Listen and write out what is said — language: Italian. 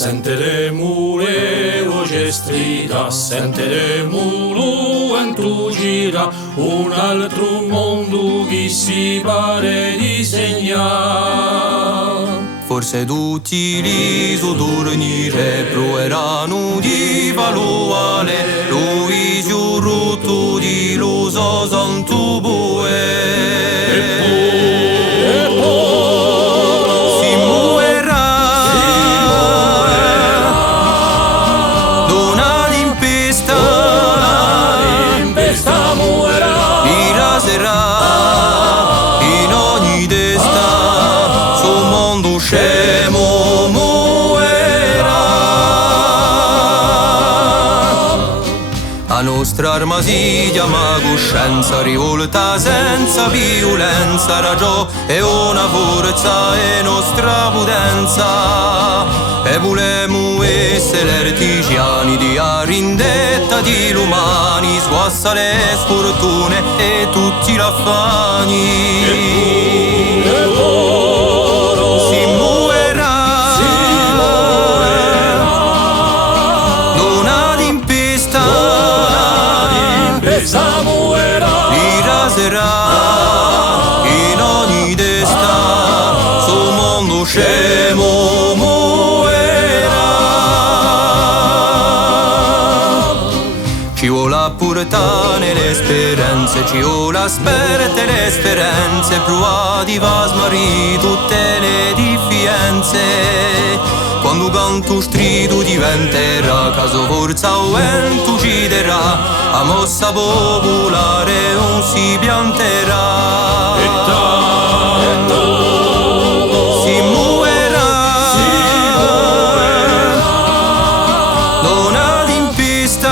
Sentiremo le voci strida, sentiremo lo vento gira, un altro mondo che si pare disegnare. Forse tutti gli dormire proveranno di valore, lo viso rotto di lo so santo boe. Si muoverà d'una tempesta, li raserà in ogni testa, sul mondo scemo muoverà. La nostra arma si chiama coscienza, rivolta senza violenza, ragione è una forza e nostra potenza. E volemo essere artigiani di arindetta di l'umani, sguassa le sfortune e tutti gli affani. Si muoverà d'una tempesta, li raserà in ogni testa, sul mondo scemo muoverà. Ci vuole portare le speranze, ci vuole sperte le speranze, provati va a smarrire tutte le diffidenze. Quando canto strido diventerà, caso forza o vento ucciderà, a mossa popolare non si pianterà. Si muoverà d'una tempesta,